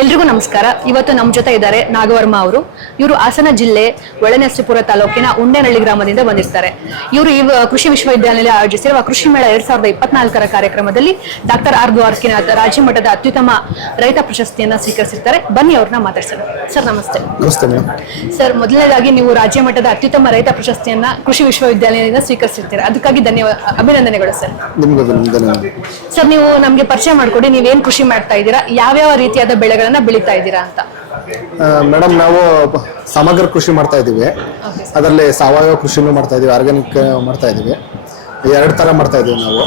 ಎಲ್ರಿಗೂ ನಮಸ್ಕಾರ. ಇವತ್ತು ನಮ್ಮ ಜೊತೆ ಇದ್ದಾರೆ ನಾಗವರ್ಮ ಅವರು. ಇವರು ಹಾಸನ ಜಿಲ್ಲೆ ಹೊಳೆನರಸೀಪುರ ತಾಲೂಕಿನ ಉಂಡೇನಹಳ್ಳಿ ಗ್ರಾಮದಿಂದ ಬಂದಿರ್ತಾರೆ. ಇವರು ಈ ಕೃಷಿ ವಿಶ್ವವಿದ್ಯಾಲಯ ಆಯೋಜಿಸಿರುವ ಕೃಷಿ ಮೇಳ 2024ರ ಕಾರ್ಯಕ್ರಮದಲ್ಲಿ ಡಾಕ್ಟರ್ ಆರ್ ದ್ವಾರಕಿನಾಥ್ ರಾಜ್ಯ ಮಟ್ಟದ ಅತ್ಯುತ್ತಮ ರೈತ ಪ್ರಶಸ್ತಿಯನ್ನ ಸ್ವೀಕರಿಸಿರ್ತಾರೆ. ಬನ್ನಿ ಅವ್ರನ್ನ ಮಾತಾಡ್ಸೋಣ. ಸರ್ ನಮಸ್ತೆ. ನಮಸ್ತೆ ಮೇಡಮ್. ಸರ್, ಮೊದಲನೇದಾಗಿ ನೀವು ರಾಜ್ಯ ಮಟ್ಟದ ಅತ್ಯುತ್ತಮ ರೈತ ಪ್ರಶಸ್ತಿಯನ್ನ ಕೃಷಿ ವಿಶ್ವವಿದ್ಯಾಲಯದಿಂದ ಸ್ವೀಕರಿಸಿರ್ತೀರಾ, ಅದಕ್ಕಾಗಿ ಅಭಿನಂದನೆಗಳು ಸರ್. ನಿಮ್ಗೆ ಧನ್ಯವಾದ. ಸರ್, ನೀವು ನಮ್ಗೆ ಪರಿಚಯ ಮಾಡ್ಕೊಡಿ, ನೀವೇನ್ ಕೃಷಿ ಮಾಡ್ತಾ ಇದ್ದೀರಾ, ಯಾವ್ಯಾವ ರೀತಿಯಾದ ಬೆಳೆಗಳನ್ನ ಬೆಳೀತಾ ಇದ್ದೀರಾ ಅಂತ. ಮೇಡಮ್, ನಾವು ಸಮಗ್ರ ಕೃಷಿ ಮಾಡ್ತಾ ಇದೀವಿ. ಅದರಲ್ಲಿ ಸಾವಯವ ಕೃಷಿನೂ ಮಾಡ್ತಾ ಇದೀವಿ, ಆರ್ಗ್ಯಾನಿಕ್ ಮಾಡ್ತಾ ಇದೀವಿ. 2 ತರ ಮಾಡ್ತಾ ಇದೀವಿ ನಾವು.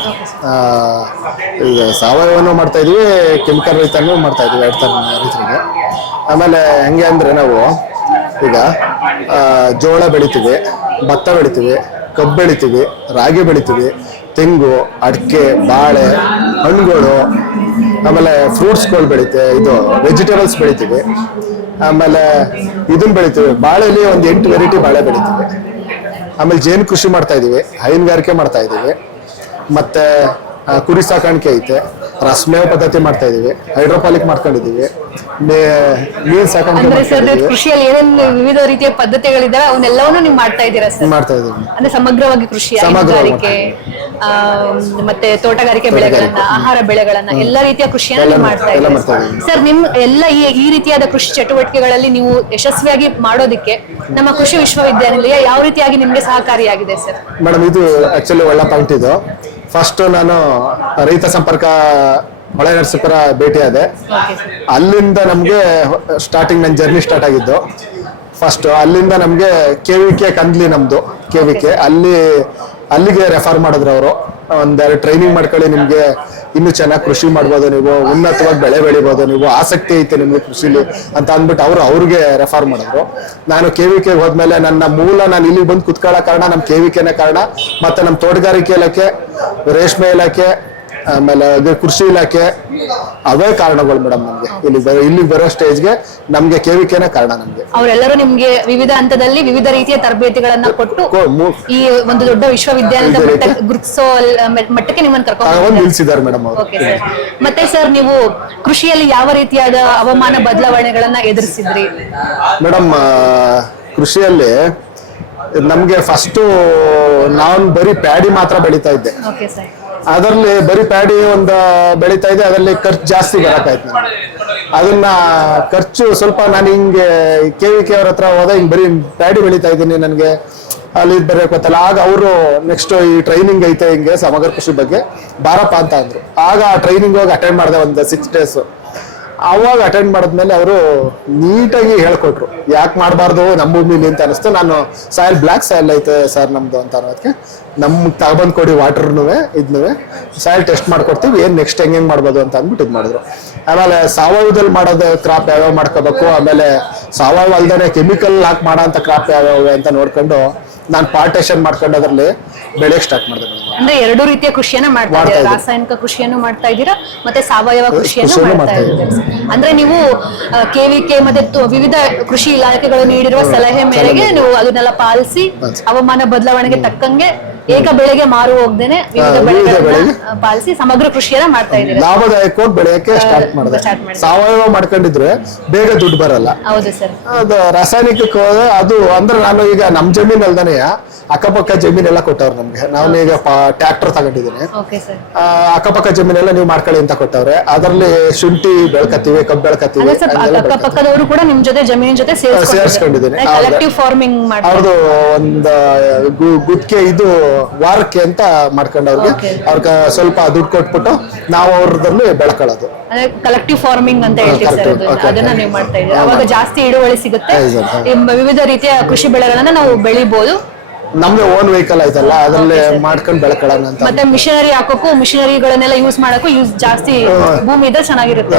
ಈಗ ಸಾವಯವನು ಮಾಡ್ತಾ ಇದೀವಿ, ಕೆಮಿಕಲ್ ರೈತನೂ ಮಾಡ್ತಾ ಇದೀವಿ, 2 ತರ ರೈತರಿಗೆ. ಆಮೇಲೆ ಹೆಂಗೆ ಅಂದ್ರೆ ನಾವು ಈಗ ಜೋಳ ಬೆಳಿತೀವಿ, ಭತ್ತ ಬೆಳಿತೀವಿ, ಕಬ್ಬು ಬೆಳಿತೀವಿ, ರಾಗಿ ಬೆಳಿತೀವಿ, ತೆಂಗು, ಅಡಿಕೆ, ಬಾಳೆ, ಹಣ್ಣುಗಳು, ಆಮೇಲೆ ಫ್ರೂಟ್ಸ್ಗಳು ಬೆಳಿತೀವಿ, ಇದು ವೆಜಿಟೇಬಲ್ಸ್ ಬೆಳಿತೀವಿ. ಆಮೇಲೆ ಇದನ್ನ ಬೆಳಿತೀವಿ, ಬಾಳೆಲಿ ಒಂದು 8 ವೆರೈಟಿ ಬಾಳೆ ಬೆಳಿತೀವಿ. ಆಮೇಲೆ ಜೇನು ಕೃಷಿ ಮಾಡ್ತಾ ಇದೀವಿ, ಹೈನುಗಾರಿಕೆ ಮಾಡ್ತಾ ಇದೀವಿ, ಮತ್ತೆ ಕುರಿ ಸಾಕಾಣಿಕೆ ಐತೆ, ರಸಮೇವ ಪದ್ಧತಿ ಮಾಡ್ತಾ ಇದೀವಿ, ಹೈಡ್ರೋಪಾಲಿಕ್ ಮಾಡ್ಕೊಂಡಿದೀವಿ, ನೀರ್ ಸಾಕಾಣಿಕೆ ಕೃಷಿಯಲ್ಲಿ ಏನೇನು ವಿವಿಧ ರೀತಿಯ ಪದ್ಧತಿಗಳಿದಾವೆ ಅವನ್ನೆಲ್ಲವನ್ನೂ ನೀವು ಮಾಡ್ತಾ ಇದ್ದೀರಾ ಸರ್? ಮಾಡ್ತಾ ಇದೀವಿ. ಅಂದ್ರೆ ಸಮಗ್ರವಾಗಿ ಕೃಷಿ, ಹೈನುಗಾರಿಕೆ, ಮತ್ತೆ ತೋಟಗಾರಿಕೆ ಬೆಳೆಗಳನ್ನ, ಆಹಾರ ಬೆಳೆಗಳನ್ನ, ಎಲ್ಲ ರೀತಿಯ ಕೃಷಿಯನ್ನ ಮಾಡ್ತಾ ಇದ್ದೀರಾ ಸರ್. ನಿಮ್ ಎಲ್ಲ ಈ ರೀತಿಯಾದ ಕೃಷಿ ಚಟುವಟಿಕೆಗಳಲ್ಲಿ ನೀವು ಯಶಸ್ವಿಯಾಗಿ ಮಾಡೋದಕ್ಕೆ ನಮ್ಮ ಕೃಷಿ ವಿಶ್ವವಿದ್ಯಾನಿಲಯ ಯಾವ ರೀತಿಯಾಗಿ ನಿಮ್ಗೆ ಸಹಕಾರಿಯಾಗಿದೆ ಸರ್? ಮೇಡಮ್, ಇದು ಆಕ್ಚುಲಿ ಒಳ್ಳೆ ಪಾಯಿಂಟ್. ಇದು ಫಸ್ಟ್ ನಾನು ರೈತ ಸಂಪರ್ಕ ಹೊಳೆನರಸೀಪುರ ಭೇಟಿ ಆದೆ. ಅಲ್ಲಿಂದ ನಮ್ಗೆ ಸ್ಟಾರ್ಟಿಂಗ್ ನನ್ನ ಜರ್ನಿ ಸ್ಟಾರ್ಟ್ ಆಗಿದ್ದು. ಫಸ್ಟ್ ಅಲ್ಲಿಂದ ನಮ್ಗೆ KVK ಕಂದ್ಲಿ, ನಮ್ದು KVK ಅಲ್ಲಿಗೆ ರೆಫರ್ ಮಾಡಿದ್ರು ಅವರು. 1-2 ಟ್ರೈನಿಂಗ್ ಮಾಡ್ಕೊಳ್ಳಿ, ನಿಮ್ಗೆ ಇನ್ನು ಚೆನ್ನಾಗಿ ಕೃಷಿ ಮಾಡ್ಬೋದು, ನೀವು ಉನ್ನತವಾಗಿ ಬೆಳೆ ಬೆಳಿಬೋದು, ನೀವು ಆಸಕ್ತಿ ಐತೆ ನಿಮ್ಗೆ ಕೃಷಿಲಿ ಅಂತ ಅಂದ್ಬಿಟ್ಟು ಅವ್ರಿಗೆ ರೆಫರ್ ಮಾಡಿದ್ರು. ನಾನು KVK ಹೋದ್ಮೇಲೆ ನಾನು ಇಲ್ಲಿಗೆ ಬಂದು ಕುತ್ಕೊಳ್ಳೋ ಕಾರಣ ನಮ್ಮ KVKನೇ ಕಾರಣ, ಮತ್ತೆ ನಮ್ಮ ತೋಟಗಾರಿಕೆ ಇಲಾಖೆ, ರೇಷ್ಮೆ ಇಲಾಖೆ, ಆಮೇಲೆ ಕೃಷಿ ಇಲಾಖೆ, ಅವೇ ಕಾರಣಗಳು ಮೇಡಮ್. ನಮ್ಗೆ ಇಲ್ಲಿ ಬರೋ ಸ್ಟೇಜ್ಗೆ ನಮ್ಗೆ KVKನೇ ಕಾರಣ. ನಮ್ಗೆ ಅವರೆಲ್ಲರೂ ನಿಮ್ಗೆ ವಿವಿಧ ಹಂತದಲ್ಲಿ ವಿವಿಧ ರೀತಿಯ ತರಬೇತಿಗಳನ್ನ ಕೊಟ್ಟು ಈ ಒಂದು ದೊಡ್ಡ ವಿಶ್ವವಿದ್ಯಾಲಯದ ಗುರುತಿಸೋ ಮಟ್ಟಕ್ಕೆ ನಿಮ್ಮನ್ನು ಕರ್ಕೊಂಡು ನಿಲ್ಸಿದ್ದಾರೆ ಮೇಡಮ್ ಅವರು. ಮತ್ತೆ ಸರ್, ನೀವು ಕೃಷಿಯಲ್ಲಿ ಯಾವ ರೀತಿಯಾದ ಹವಾಮಾನ ಬದಲಾವಣೆಗಳನ್ನ ಎದುರಿಸಿದ್ರಿ ಮೇಡಮ್? ಕೃಷಿಯಲ್ಲಿ ನಮ್ಗೆ ಫಸ್ಟ್ ನಾನು ಬರೀ ಪ್ಯಾಡಿ ಮಾತ್ರ ಬೆಳೀತಾ ಇದ್ದೆ. ಅದರಲ್ಲಿ ಬರೀ ಪ್ಯಾಡಿ ಒಂದು ಬೆಳೀತಾ ಇದೆ, ಅದರಲ್ಲಿ ಖರ್ಚು ಜಾಸ್ತಿ ಬರಕಾಯ್ತು. ಅದನ್ನ ಖರ್ಚು ಸ್ವಲ್ಪ ನಾನು ಹಿಂಗೆ KVK ಅವ್ರ ಹತ್ರ ಹೋದ, ಹಿಂಗೆ ಬರೀ ಪ್ಯಾಡಿ ಬೆಳೀತಾ ಇದ್ದೀನಿ, ನನಗೆ ಅಲ್ಲಿ ಬರೋಕೆ ಗೊತ್ತಲ್ಲ. ಆಗ ಅವರು ನೆಕ್ಸ್ಟ್ ಈ ಟ್ರೈನಿಂಗ್ ಐತೆ ಹಿಂಗೆ ಸಮಗ್ರ ಕೃಷಿ ಬಗ್ಗೆ ಬಾರಪ್ಪ ಅಂತ ಅಂದ್ರು. ಆಗ ಆ ಟ್ರೈನಿಂಗ್ ಹೋಗಿ ಅಟೆಂಡ್ ಮಾಡಿದೆ ಒಂದು 6 ಡೇಸ್. ಅವಾಗ ಅಟೆಂಡ್ ಮಾಡಿದ್ಮೇಲೆ ಅವರು ನೀಟಾಗಿ ಹೇಳ್ಕೊಟ್ರು, ಯಾಕೆ ಮಾಡಬಾರ್ದು ನಮ್ಮ ಭೂಮಿಲಿ ಅಂತ ಅನಿಸ್ತು. ನಾನು ಬ್ಲ್ಯಾಕ್ ಸಾಯಿಲ್ ಐತೆ ಸರ್ ನಮ್ದು ಅಂತ ಅನ್ನೋದಕ್ಕೆ, ನಮ್ಗೆ ತಗೊಂಡ್ ಕೊಡಿ ವಾಟರ್ನು ಇದನ್ನೂ ಸಾಯಿಲ್ ಟೆಸ್ಟ್ ಮಾಡ್ಕೊಡ್ತೀವಿ, ಏನ್ ನೆಕ್ಸ್ಟ್ ಹೆಂಗೆ ಮಾಡ್ಬೋದು ಅಂತ ಅಂದ್ಬಿಟ್ಟು ಇದು ಮಾಡಿದ್ರು. ಆಮೇಲೆ ಸಾವಯವದಲ್ಲಿ ಮಾಡೋದು ಕ್ರಾಪ್ ಯಾವ್ಯಾವ ಮಾಡ್ಕೋಬೇಕು, ಆಮೇಲೆ ಸಾವಯವ ಅಲ್ದೇನೆ ಕೆಮಿಕಲ್ ಹಾಕಿ ಮಾಡೋ ಅಂತ ಕ್ರಾಪ್ ಯಾವ್ಯಾವ ಅಂತ ನೋಡ್ಕೊಂಡು ನಾನು ಪಾರ್ಟೇಷನ್ ಮಾಡ್ಕೊಂಡು ಅದರಲ್ಲಿ ಬೆಳೆಯಕ್ಕೆ ಸ್ಟಾರ್ಟ್ ಮಾಡಿದೆ. ಅಂದ್ರೆ 2 ರೀತಿಯ ಕೃಷಿಯನ್ನ ಮಾಡ್ತಾ ಇದ್ದೀರಾ, ರಾಸಾಯನಿಕ ಕೃಷಿಯನ್ನು ಮಾಡ್ತಾ ಇದ್ದೀರಾ, ಮತ್ತೆ ಸಾವಯವ ಕೃಷಿಯನ್ನು ಮಾಡ್ತಾ ಇದ್ದೀರಾ. ಅಂದ್ರೆ ನೀವು KVK ಮತ್ತೆ ವಿವಿಧ ಕೃಷಿ ಇಲಾಖೆಗಳು ನೀಡಿರುವ ಸಲಹೆ ಮೇರೆಗೆ ನೀವು ಅದನ್ನೆಲ್ಲ ಪಾಲಿಸಿ ಹವಾಮಾನ ಬದಲಾವಣೆಗೆ ತಕ್ಕಂಗೆ ಏಕ ಬೆಳೆಗೆ ಮಾರು ಹೋಗ್ದೇನೆ ವಿವಿಧ ಬೆಳೆಗಳನ್ನ ಪಾಲಿಸಿ ಸಮಗ್ರ ಕೃಷಿಯನ್ನ ಮಾಡ್ತಾ ಇದ್ದೀರಾ. ಲಾಭದಾಯಕವಾಗಿ ಬೆಳೆಯಕ್ಕೆ ಸ್ಟಾರ್ಟ್ ಮಾಡಿದೆ. ಸಾವಯವ ಮಾಡ್ಕೊಂಡಿದ್ರೆ ಬೇಗ ದುಡ್ಡು ಬರಲ್ಲ. ಹೌದು ಸರ್. ಅದು ರಾಸಾಯನಿಕ ಅದು ಅಂದ್ರೆ ನಾನು ಈಗ ನಮ್ ಜಮೀನ್ ಅಲ್ದಾನೆ ಅಕ್ಕಪಕ್ಕ ಜಮೀನೆಲ್ಲ ಕೊಟ್ಟವ್ರು ನಮ್ಗೆ. ನಾನು ಈಗ ಟ್ರ್ಯಾಕ್ಟರ್ ತಗೊಂಡಿದ್ದೀನಿ, ಅಕ್ಕಪಕ್ಕ ಜಮೀನೆಲ್ಲ ನೀವು ಮಾಡ್ಕೊಳ್ಳಿ ಅಂತ ಕೊಟ್ಟವ್ರೆ. ಅದರಲ್ಲಿ ಶುಂಠಿ ಬೆಳ್ಕತ್ತೀವಿ, ಕಬ್ಬು ಬೆಳ್ಕತ್ತೀವಿ. ಅಕ್ಕಪಕ್ಕದವರು ಕೂಡ ನಿಮ್ ಜೊತೆ ಜಮೀನಿನ ಜೊತೆ ಸೇರಿಸ್ಕೊಂಡಿದ್ದೀನಿ. ಅವ್ರದ್ದು ಒಂದು ಗುತ್ತಿಗೆ ಇದು ವಾರಕ್ಕೆ ಅಂತ ಮಾಡ್ಕೊಂಡವ್ರಿಗೆ ಅವ್ರಿಗೆ ಸ್ವಲ್ಪ ದುಡ್ಡು ಕೊಟ್ಬಿಟ್ಟು ನಾವು ಅವ್ರದಲ್ಲಿ ಬೆಳ್ಕೊಳ್ಳೋದು. ಕಲೆಕ್ಟಿವ್ ಫಾರ್ಮಿಂಗ್ ಅಂತ ಹೇಳ್ತೀವಿ, ಅದನ್ನ ನೀವು ಮಾಡ್ತಾ ಇದ್ದೀವಿ. ಅವಾಗ ಜಾಸ್ತಿ ಇಳುವರಿ ಸಿಗುತ್ತೆ, ವಿವಿಧ ರೀತಿಯ ಕೃಷಿ ಬೆಳೆಗಳನ್ನ ನಾವು ಬೆಳಿಬಹುದು. ನಮ್ದು ಓನ್ ವೆಹಿಕಲ್ ಆಯ್ತಲ್ಲ, ಅದ್ರಲ್ಲೇ ಮಾಡ್ಕೊಂಡು ಬೆಳ್ಕೊಳ್ಳೋಣ ಅಂತ. ಮತ್ತೆ ಮಿಷನರಿ ಹಾಕೋಕು, ಮಿಷನರಿಗಳನ್ನೆಲ್ಲ ಯೂಸ್ ಮಾಡಕ್ಕೂ ಜಾಸ್ತಿ ಭೂಮಿ ಇದ್ರೆ ಚೆನ್ನಾಗಿರುತ್ತೆ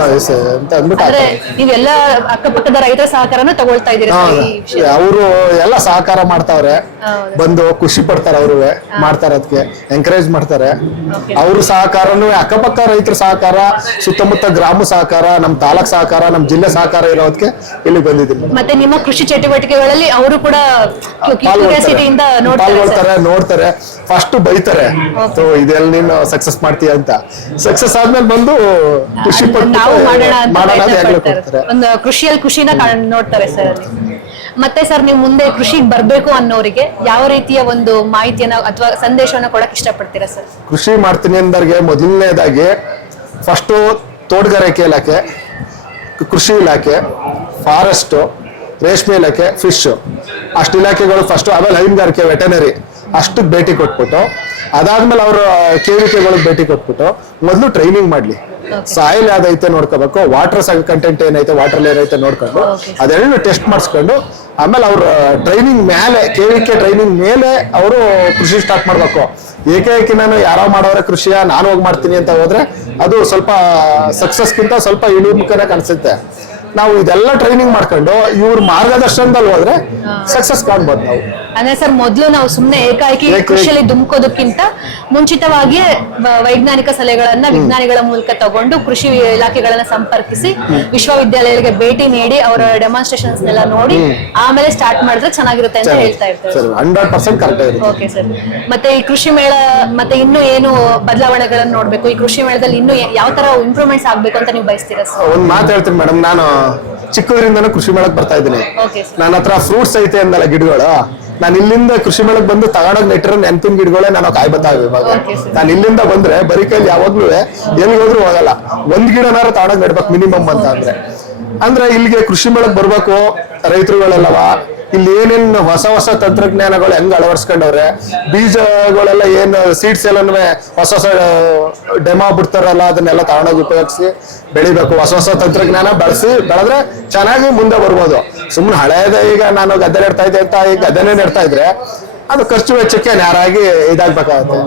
ಅಂತ ಅಂದ್ಬಿಟ್ಟು ಅಂದ್ರೆ ನೀವೆಲ್ಲ ಅಕ್ಕಪಕ್ಕದ ರೈತರ ಸಹಕಾರನ ತಗೊಳ್ತಾ ಇದೀರಿ. ಅವರು ಎಲ್ಲ ಸಹಕಾರ ಮಾಡ್ತಾವ್ರೆ, ಬಂದು ಖುಷಿ ಪಡ್ತಾರೆ, ಅವರು ಮಾಡ್ತಾರೆ, ಅದಕ್ಕೆ ಎಂಕರೇಜ್ ಮಾಡ್ತಾರೆ. ಅವ್ರ ಸಹಕಾರನು, ಅಕ್ಕಪಕ್ಕ ರೈತರ ಸಹಕಾರ, ಸುತ್ತಮುತ್ತ ಗ್ರಾಮ ಸಹಕಾರ, ನಮ್ ತಾಲೂಕ್ ಸಹಕಾರ, ನಮ್ ಜಿಲ್ಲೆ ಸಹಕಾರ ಇರೋದಕ್ಕೆ ಇಲ್ಲಿ ಬಂದಿದ್ದೀನಿ. ಮತ್ತೆ ನಿಮ್ಮ ಕೃಷಿ ಚಟುವಟಿಕೆಗಳಲ್ಲಿ ಅವರು ಕೂಡ ಕ್ಯೂರಿಯಾಸಿಟಿಯಿಂದ ಪಾಲ್ಗೊಳ್ತಾರೆ, ನೋಡ್ತಾರೆ, ಫಸ್ಟ್ ಬೈತಾರೆ ಇದೆಲ್ಲ ನೀನು ಸಕ್ಸಸ್ ಮಾಡ್ತೀಯ ಅಂತ. ಸಕ್ಸಸ್ ಆದ್ಮೇಲೆ ಬಂದು ಖುಷಿ ಪಟ್ಟು ನಾವು ಮಾಡೋಣ ಅಂತ ಮಾಡೋಣ ಪ್ರಯತ್ನ ಆಗ್ಲೇ ಪಡ್ತಾರೆ. ಕೊಡ್ತಾರೆ. ಒಂದು ಕೃಷಿಯಲ್ಲಿ ಖುಷಿನ ನೋಡ್ತಾರೆ ಸರ್ ಅಲ್ಲಿ. ಮತ್ತೆ ಸರ್ ನೀವು ಮುಂದೆ ಕೃಷಿಗೆ ಬರ್ಬೇಕು ಅನ್ನೋರಿಗೆ ಯಾವ ರೀತಿಯ ಒಂದು ಮಾಹಿತಿಯನ್ನ ಅಥವಾ ಸಂದೇಶವನ್ನ ಕೊಡಕ್ ಇಷ್ಟಪಡ್ತೀರಾ ಸರ್? ಕೃಷಿ ಮಾಡ್ತೀನಿ ಅಂದವ್ರಿಗೆ ಮೊದಲನೇದಾಗಿ ಫಸ್ಟು ತೋಟಗಾರಿಕೆ ಇಲಾಖೆ, ಕೃಷಿ ಇಲಾಖೆ, ಫಾರೆಸ್ಟ್, ರೇಷ್ಮೆ ಇಲಾಖೆ, ಫಿಶ್ ಅಷ್ಟು ಇಲಾಖೆಗಳು ಫಸ್ಟ್, ಆಮೇಲೆ ಹೈನುಗಾರಿಕೆ, ವೆಟನರಿ ಅಷ್ಟಕ್ಕೆ ಭೇಟಿ ಕೊಟ್ಬಿಟ್ಟು ಅದಾದ್ಮೇಲೆ ಅವ್ರ KVKಗಳಿಗೆ ಭೇಟಿ ಕೊಟ್ಬಿಟ್ಟು ಮೊದಲು ಟ್ರೈನಿಂಗ್ ಮಾಡ್ಲಿ. ಸಾಯಿಲ್ ಯಾವ್ದೈತೆ ನೋಡ್ಕೋಬೇಕು, ವಾಟರ್ ಕಂಟೆಂಟ್ ಏನೈತೆ, ವಾಟರ್ ಏನೈತೆ ನೋಡ್ಕೊಂಡು ಅದೆಲ್ಲ ಟೆಸ್ಟ್ ಮಾಡಿಸ್ಕೊಂಡು ಆಮೇಲೆ ಅವ್ರ ಟ್ರೈನಿಂಗ್ ಮೇಲೆ KVK ಟ್ರೈನಿಂಗ್ ಮೇಲೆ ಅವರು ಕೃಷಿ ಸ್ಟಾರ್ಟ್ ಮಾಡ್ಬೇಕು. ಏಕೈಕಿ ನಾನು ಯಾರೋ ಮಾಡೋರೆ ಕೃಷಿಯ ನಾನು ಹೋಗಿ ಮಾಡ್ತೀನಿ ಅಂತ ಹೋದ್ರೆ ಅದು ಸ್ವಲ್ಪ ಸಕ್ಸಸ್ಗಿಂತ ಸ್ವಲ್ಪ ಇಳಿಮುಖನೇ ಕಾಣಿಸುತ್ತೆ. ನಾವು ಇದೆಲ್ಲ ಟ್ರೈನಿಂಗ್ ಮಾಡ್ಕೊಂಡು ಇವ್ರ ಮಾರ್ಗದರ್ಶನದಲ್ಲಿ ಹೋದ್ರೆ ಸಕ್ಸಸ್ ಕಾಣ್ಬೋದು ನಾವು. ಅಂದ್ರೆ ಸರ್ ಮೊದಲು ನಾವು ಸುಮ್ನೆ ಏಕಾಏಕಿ ಕೃಷಿಯಲ್ಲಿ ಧುಮುಕೋದಕ್ಕಿಂತ ಮುಂಚಿತವಾಗಿ ವೈಜ್ಞಾನಿಕ ಸಲಹೆಗಳನ್ನ ವಿಜ್ಞಾನಿಗಳ ಮೂಲಕ ತಗೊಂಡು ಕೃಷಿ ಇಲಾಖೆಗಳನ್ನ ಸಂಪರ್ಕಿಸಿ ವಿಶ್ವವಿದ್ಯಾಲಯಗಳಿಗೆ ಭೇಟಿ ನೀಡಿ ಅವರ ಡೆಮಾನ್ಸ್ಟ್ರೇಷನ್ಸ್ ಎಲ್ಲ ನೋಡಿ ಆಮೇಲೆ ಸ್ಟಾರ್ಟ್ ಮಾಡಿದ್ರೆ ಚೆನ್ನಾಗಿರುತ್ತೆ ಅಂತ ಹೇಳ್ತಾ ಇರ್ತಾರೆ. 100% ಕರೆಕ್ಟ್ ಇರುತ್ತೆ. Okay sir. ಮತ್ತೆ ಈ ಕೃಷಿ ಮೇಳ ಮತ್ತೆ ಇನ್ನು ಏನು ಬದಲಾವಣೆಗಳನ್ನ ನೋಡ್ಬೇಕು, ಈ ಕೃಷಿ ಮೇಳದಲ್ಲಿ ಇನ್ನು ಯಾವ ತರ ಇಂಪ್ರೂವ್ಮೆಂಟ್ಸ್ ಆಗ್ಬೇಕು ಅಂತ ನೀವು ಬಯಸ್ತೀರಾ ಸರ್? ಒಂದ್ ಮಾತು ಹೇಳ್ತೀನಿ ಮೇಡಮ್, ನಾನು ಚಿಕ್ಕದ್ರಿಂದನೂ ಕೃಷಿ ಮೇಳಕ್ ಬರ್ತಾ ಇದ್ದೀನಿ. ನನ್ನ ಹತ್ರ ಫ್ರೂಟ್ಸ್ ಐತೆ ಅಂದಲ್ಲ ಗಿಡಗಳು, ನಾನು ಇಲ್ಲಿಂದ ಕೃಷಿ ಮೇಳಕ್ ಬಂದು ತಗೊಂಡೋಗ್ ನೆಟ್ಟಿರೋ ನೆನಪಿನ ಗಿಡಗಳೇ ನಾನು ಕಾಯ್ಬತ್ತಾವೆ. ಇವಾಗ ನಾನು ಇಲ್ಲಿಂದ ಬಂದ್ರೆ ಬರೀ ಕೈಲಿ ಯಾವಾಗ್ಲೂ ಎಲ್ಲಿ ಹೋದ್ರು ಹೋಗಲ್ಲ, ಒಂದ್ ಗಿಡನಾರು ತಗೊಂಡೋಗ್ ನೆಡ್ಬೇಕು ಮಿನಿಮಮ್ ಅಂತ ಅಂದ್ರೆ ಇಲ್ಲಿಗೆ ಕೃಷಿ ಮೇಳಕ್ ಬರ್ಬೇಕು ರೈತರುಗಳೆಲ್ಲವ. ಇಲ್ಲಿ ಏನೇನು ಹೊಸ ಹೊಸ ತಂತ್ರಜ್ಞಾನಗಳು ಹೆಂಗ್ ಅಳವಡಿಸ್ಕೊಂಡವ್ರೆ, ಬೀಜಗಳೆಲ್ಲ ಏನ್ ಸೀಡ್ಸ್ ಎಲ್ಲನೂ ಹೊಸ ಹೊಸ ಡೆಮೋ ಬಿಡ್ತಾರಲ್ಲ ಅದನ್ನೆಲ್ಲ ತಗೊಂಡೋಗಿ ಉಪಯೋಗಿಸಿ ಬೆಳಿಬೇಕು. ಹೊಸ ಹೊಸ ತಂತ್ರಜ್ಞಾನ ಬೆಳೆದ್ರೆ ಚೆನ್ನಾಗಿ ಮುಂದೆ ಬರ್ಬೋದು. ಸುಮ್ನೆ ಹಳೇದ ಈಗ ನಾನು ಗದ್ದೆ ನೆಡ್ತಾ ಇದ್ದೆ ಅಂತ ಈಗ ಗದ್ದೆನೇ ನೆಡ್ತಾ ಇದ್ರೆ ಅದು ಖರ್ಚು ವೆಚ್ಚಕ್ಕೆ ನೇರಾಗಿ ಇದಾಗ್ಬೇಕಾಗತ್ತೆ.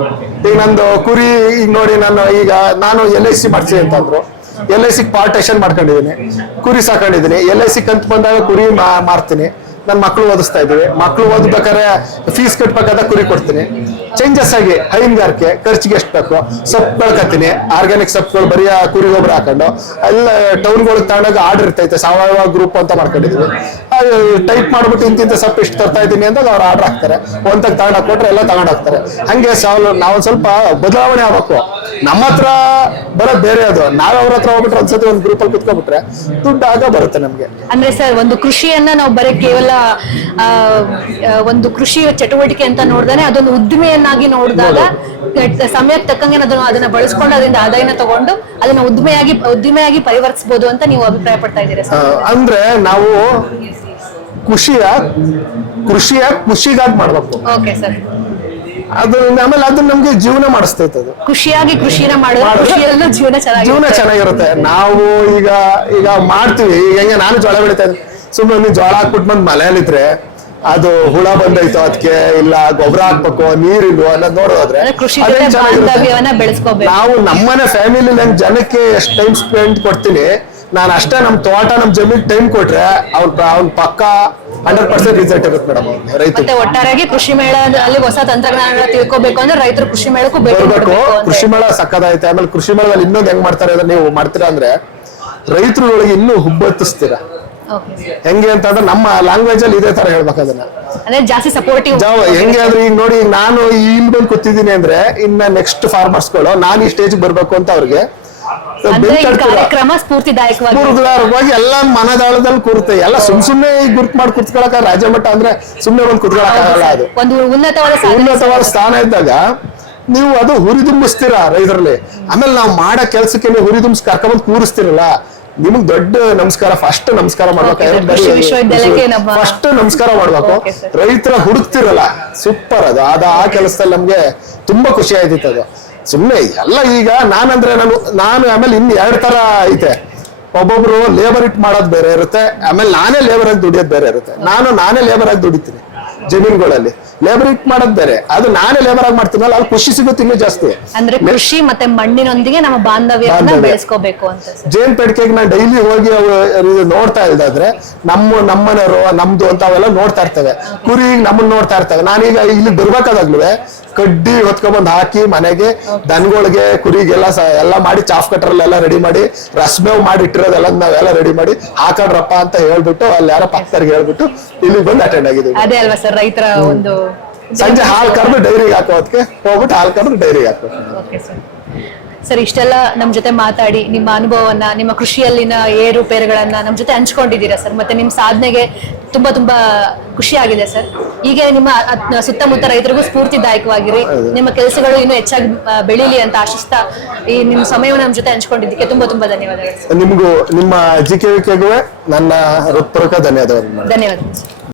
ಈಗ ನಂದು ಕುರಿ ಈಗ ನೋಡಿ ನಾನು LIC ಮಾಡ್ತೀನಿ ಅಂತಂದ್ರು, LIC ಪಾರ್ಟೇಷನ್ ಮಾಡ್ಕೊಂಡಿದ್ದೀನಿ, ಕುರಿ ಸಾಕೊಂಡಿದ್ದೀನಿ. LIC ಕಂತು ಬಂದಾಗ ಕುರಿ ಮಾರ್ತೀನಿ. ನನ್ನ ಮಕ್ಳು ಓದಿಸ್ತಾ ಇದೀವಿ, ಮಕ್ಳು ಓದ್ಬೇಕಾದ್ರೆ ಫೀಸ್ ಕಟ್ಬೇಕಾದ ಕುರಿ ಕೊಡ್ತೀನಿ. ಚೇಂಜಸ್ ಆಗಿ ಹೈನುಗಾರಿಕೆ ಖರ್ಚಿಗೆ ಎಷ್ಟು ಬೇಕು ಸೊಪ್ಪು ಬೆಳ್ಕತ್ತೀನಿ, ಆರ್ಗ್ಯಾನಿಕ್ ಸೊಪ್ಪುಗಳು ಬರೀ ಕುರಿ ಗೊಬ್ಬರ ಹಾಕೊಂಡು ಎಲ್ಲ ಟೌನ್ಗಳಿಗೆ ತಗೊಂಡಾಗ ಆರ್ಡರ್ ಇರ್ತೈತೆ, ಸಾವಯವ ಗ್ರೂಪ್ ಅಂತ ಮಾಡ್ಕೊಂಡಿದೀವಿ. ಟೈಪ್ ಮಾಡ್ಬಿಟ್ಟು ಇಂತಿಂತ ಸೊಪ್ಪು ಇಷ್ಟು ತರ್ತಾ ಇದ್ದೀನಿ ಅಂದಾಗ ಅವ್ರು ಆರ್ಡರ್ ಹಾಕ್ತಾರೆ, ಒಂದಾಗ ತಗೊಂಡೋಗಿ ಕೊಟ್ರೆ ಎಲ್ಲ ತಗೊಂಡೋಗ್ತಾರೆ. ಹಂಗೆ ನಾವೊಂದ್ ಸ್ವಲ್ಪ ಬದಲಾವಣೆ ಆಗ್ಬೇಕು. ನಮ್ಮ ಹತ್ರ ಬರೋದ್ ಬೇರೆ, ಅದು ನಾವ್ ಅವ್ರ ಹತ್ರ ಹೋಗ್ಬಿಟ್ರೆ ಒಂದ್ಸತಿ ಒಂದು ಗ್ರೂಪ್ ಅಲ್ಲಿ ಕುತ್ಕೊಬಿಟ್ರೆ ದುಡ್ಡು ಆಗ ಬರುತ್ತೆ ನಮ್ಗೆ. ಅಂದ್ರೆ ಸರ್ ಒಂದು ಕೃಷಿಯನ್ನ ನಾವು ಬರೀ ಕೇವಲ ಒಂದು ಕೃಷಿ ಚಟುವಟಿಕೆ ಅಂತ ನೋಡ್ದಾನೆ ಅದೊಂದು ಉದ್ದಿಮೆಯನ್ನಾಗಿ ನೋಡಿದಾಗ ಸಮಯಕ್ಕೆ ತಕ್ಕಂಗೆ ಅದನ್ನ ಬಳಸ್ಕೊಂಡು ಅದರಿಂದ ಆದಾಯನ ತಗೊಂಡು ಅದನ್ನ ಉದ್ದಿಮೆಯಾಗಿ ಪರಿವರ್ತಿಸಬಹುದು ಅಂತ ನೀವು ಅಭಿಪ್ರಾಯ ಪಡ್ತಾ ಇದ್ದೀರಾ ಸರ್? ಅಂದ್ರೆ ನಾವು ಖುಷಿಗಾಗಿ ಮಾಡ್ಬೇಕು. Okay sir. ಅದು ಆಮೇಲೆ ಅದು ನಮ್ಗೆ ಜೀವನ ಮಾಡಿಸ್ತೈತೆ. ಅದು ಖುಷಿಯಾಗಿ ಕೃಷಿನ ಮಾಡಿದ್ರೆ ಜೀವನ ಚೆನ್ನಾಗಿರುತ್ತೆ. ನಾವು ಈಗ ಮಾಡ್ತೀವಿ. ಈಗ ಹೆಂಗೆ ನಾನು ಜೋಳ ಬೆಳಿತಾ ಇದ್ದೀನಿ, ಸುಮ್ಮನೆ ಜೋಳ ಹಾಕ್ಬಿಟ್ಟು ಬಂದ್ ಮನೆಯಲ್ಲಿದ್ರೆ ಅದು ಹುಳ ಬಂದೈತೋ ಅದಕ್ಕೆ ಇಲ್ಲ ಗೊಬ್ಬರ ಹಾಕ್ಬೇಕು ನೀರಿಲ್ವೋ ಅನ್ನೋದು ನೋಡೋದ್ರೆ ನಾವು ನಮ್ಮನೆ ಫ್ಯಾಮಿಲಿ ನನ್ ಜನಕ್ಕೆ ಎಷ್ಟು ಟೈಮ್ ಸ್ಪೆಂಡ್ ಕೊಡ್ತೀನಿ, ನಾನು ಅಷ್ಟೇ ನಮ್ ತೋಟ ನಮ್ ಜಮೀನ್ ಟೈಮ್ ಕೊಟ್ರೆ ಅವ್ನ ಪಕ್ಕ 100% ರಿಸಲ್ಟ್ ಇರುತ್ತೆ ಮೇಡಮ್. ರೈತ ಒಟ್ಟಾರೆಯಾಗಿ ಕೃಷಿ ಮೇಳದಲ್ಲಿ ಹೊಸ ತಂತ್ರಜ್ಞಾನ ತಿಳ್ಕೋಬೇಕು ಅಂದ್ರೆ ರೈತರು ಕೃಷಿ ಮೇಳಕ್ಕೂ ಬರ್ಬೇಕು. ಕೃಷಿ ಮೇಳ ಸಕ್ಕದಾಯ್ತು. ಆಮೇಲೆ ಕೃಷಿ ಮೇಳದಲ್ಲಿ ಇನ್ನೊಂದು ಹೆಂಗ್ ಮಾಡ್ತಾರೆ ಅಂದ್ರೆ, ನೀವು ಮಾಡ್ತೀರಾ ಅಂದ್ರೆ ರೈತರುಗಳಿಗೆ ಇನ್ನೂ ಹುಬ್ಬತ್ತಿಸ್ತೀರಾ. ಹೆಂಗೆ ಅಂತಂದ್ರೆ ನಮ್ಮ ಲ್ಯಾಂಗ್ವೇಜ್ ಅಲ್ಲಿ ಇದೇ ತರ ಹೇಳ್ಬೇಕು ಅದನ್ನ. ಜಾಸ್ತಿ ಸಪೋರ್ಟಿವ್ ಹೆಂಗೆ ಅಂದ್ರೆ ಈಗ ನೋಡಿ, ಈಗ ನಾನು ಇಲ್ಲಿ ಬಂದು ಕೂತಿದ್ದೀನಿ ಅಂದ್ರೆ ಇನ್ನ ನೆಕ್ಸ್ಟ್ ಫಾರ್ಮರ್ಸ್ಗಳು ನಾನು ಈ ಸ್ಟೇಜ್ ಬರ್ಬೇಕು ಅಂತ ಅವ್ರಿಗೆ ಕಾರ್ಯಕ್ರಮ ಸ್ಫೂರ್ತಿದಾಯಕವಾಗಿ ಎಲ್ಲ ಮನದಾಳದಲ್ಲಿ ಕೂರುತ್ತೆ. ಎಲ್ಲ ಸುಮ್ನೆ ಗುರ್ತು ಮಾಡಿ ಕುತ್ಕೊಳಕ ರಾಜ್ಯ ಮಟ್ಟ ಅಂದ್ರೆ ಸುಮ್ನೆ ಬಂದು ಕುತ್ಕೊಳಕ್ಕಾಗಲ್ಲ. ಅದು ಒಂದು ಉನ್ನತವಾದ ಸ್ಥಾನ ಇದ್ದಾಗ ನೀವು ಅದು ಹುರಿದುಂಬಿಸ್ತೀರಾ ರೈತರಲ್ಲಿ. ಆಮೇಲೆ ನಾವು ಮಾಡೋ ಕೆಲ್ಸಕ್ಕೆ ನೀವು ಹುರಿದುಂಬಿಸಿ ಕರ್ಕೊಂಡ್ ಕೂರಿಸ್ತಿರಲ್ಲ, ನಿಮಗ್ ದೊಡ್ಡ ನಮಸ್ಕಾರ. ಫಸ್ಟ್ ನಮಸ್ಕಾರ ಮಾಡ್ಬೇಕು, ಫಸ್ಟ್ ನಮಸ್ಕಾರ ಮಾಡ್ಬೇಕು. ರೈತರ ಹುಡುಕ್ತಿರಲ್ಲ, ಸೂಪರ್. ಅದು ಆ ಕೆಲಸದಲ್ಲಿ ನಮ್ಗೆ ತುಂಬಾ ಖುಷಿ ಆಯ್ತಿತ್ತು. ಅದು ಸುಮ್ನೆ ಎಲ್ಲ ಈಗ ನಾನಂದ್ರೆ ನಾನು ಆಮೇಲೆ ಇನ್ನು 2 ತರ ಐತೆ. ಒಬ್ಬೊಬ್ರು ಲೇಬರ್ ಇಟ್ ಮಾಡೋದು ಬೇರೆ ಇರುತ್ತೆ, ಆಮೇಲೆ ನಾನೇ ಲೇಬರ್ ಆಗಿ ದುಡಿಯೋದು ಬೇರೆ ಇರುತ್ತೆ. ನಾನೇ ಲೇಬರ್ ಆಗಿ ದುಡಿತೀನಿ ಜಮೀನುಗಳಲ್ಲಿ, ಲೇಬರ್ ಇಟ್ ಮಾಡೋದ್ ಬೇರೆ. ಅದು ನಾನೇ ಲೇಬರ್ ಆಗಿ ಮಾಡ್ತೀನಲ್ಲ, ಅಲ್ಲಿ ಖುಷಿ ಸಿಗುತ್ತೆ ಇನ್ನೂ ಜಾಸ್ತಿ. ಅಂದ್ರೆ ಕೃಷಿ ಮತ್ತೆ ಮಣ್ಣಿನೊಂದಿಗೆ ನಮ್ಮ ಬಾಂಧವ್ಯವನ್ನ ಬೆಳೆಸ್ಕೋಬೇಕು ಅಂತ. ಜೇನ್ ಪೆಟ್ಟಿಗೆಗೆ ನಾನು ಡೈಲಿ ಹೋಗಿ ನೋಡ್ತಾ ಇಲ್ದಾದ್ರೆ ನಮ್ಮನೆಯವರು ನಮ್ದು ಅಂತ ಅವೆಲ್ಲ ನೋಡ್ತಾ ಇರ್ತವೆ. ಕುರಿ ನಮ್ಮನ್ನ ನೋಡ್ತಾ ಇರ್ತವೆ. ನಾನೀಗ ಇಲ್ಲಿ ಬರ್ಬೇಕಾದಾಗ್ಲೂ ಕಡ್ಡಿ ಹೊತ್ಕೊಂಡ್ಬಂದ್ ಹಾಕಿ ಮನೆಗೆ ದನಗಳಿಗೆ ಕುರಿಗೆಲ್ಲ ಎಲ್ಲ ಮಾಡಿ ಚಾಫ್ ಕಟ್ರಲ್ಲೆಲ್ಲ ರೆಡಿ ಮಾಡಿ ರಸ್ಮೇವ್ ಮಾಡಿ ಇಟ್ಟಿರೋದೆಲ್ಲ ನಾವೆಲ್ಲ ರೆಡಿ ಮಾಡಿ ಹಾಕಾಡ್ರಪ್ಪ ಅಂತ ಹೇಳ್ಬಿಟ್ಟು ಅಲ್ಲಿ ಯಾರೋ ಪಕ್ಕದವ್ರಿಗೆ ಹೇಳ್ಬಿಟ್ಟು ಇಲ್ಲಿ ಬಂದು ಅಟೆಂಡ್ ಆಗಿದ್ದೀವಿ. ಅದೇ ಅಲ್ವಾ ಸರ್ ರೈತರ ಒಂದು ಸಂಜೆ ಹಾಲು ಕರೆದು ಡೈರಿಗೆ ಹಾಕೋದಕ್ಕೆ ಹೋಗ್ಬಿಟ್ಟು ಹಾಲು ಕರೆದು ಡೈರಿಗೆ ಹಾಕೋ. Okay sir. ಸರ್ ಇಷ್ಟೆಲ್ಲ ನಮ್ಮ ಜೊತೆ ಮಾತಾಡಿ ನಿಮ್ಮ ಅನುಭವವನ್ನ, ನಿಮ್ಮ ಕೃಷಿಯಲ್ಲಿನ ಏರುಪೇರುಗಳನ್ನ ನಮ್ಮ ಜೊತೆ ಹಂಚ್ಕೊಂಡಿದ್ದೀರಾ ಸರ್. ಮತ್ತೆ ನಿಮ್ಮ ಸಾಧನೆಗೆ ತುಂಬಾ ಖುಷಿ ಆಗಿದೆ ಸರ್. ಹೀಗೆ ನಿಮ್ಮ ಸುತ್ತಮುತ್ತ ರೈತರಿಗೂ ಸ್ಫೂರ್ತಿದಾಯಕವಾಗಿರಿ. ನಿಮ್ಮ ಕೆಲಸಗಳು ಇನ್ನೂ ಹೆಚ್ಚಾಗಿ ಬೆಳೀಲಿ ಅಂತ ಆಶಿಸ್ತಾ ಈ ನಿಮ್ಮ ಸಮಯವನ್ನು ನಮ್ಮ ಜೊತೆ ಹಂಚ್ಕೊಂಡಿದ್ದಕ್ಕೆ ತುಂಬಾ ಧನ್ಯವಾದಗಳು ಸರ್. ನಿಮಗೂ ನಿಮ್ಮ ಜಿಕೆವಿಕೆಗೂ ನನ್ನ ಹೃತ್ಪೂರ್ವಕ ಧನ್ಯವಾದಗಳು. ಧನ್ಯವಾದಗಳು ಸರ್.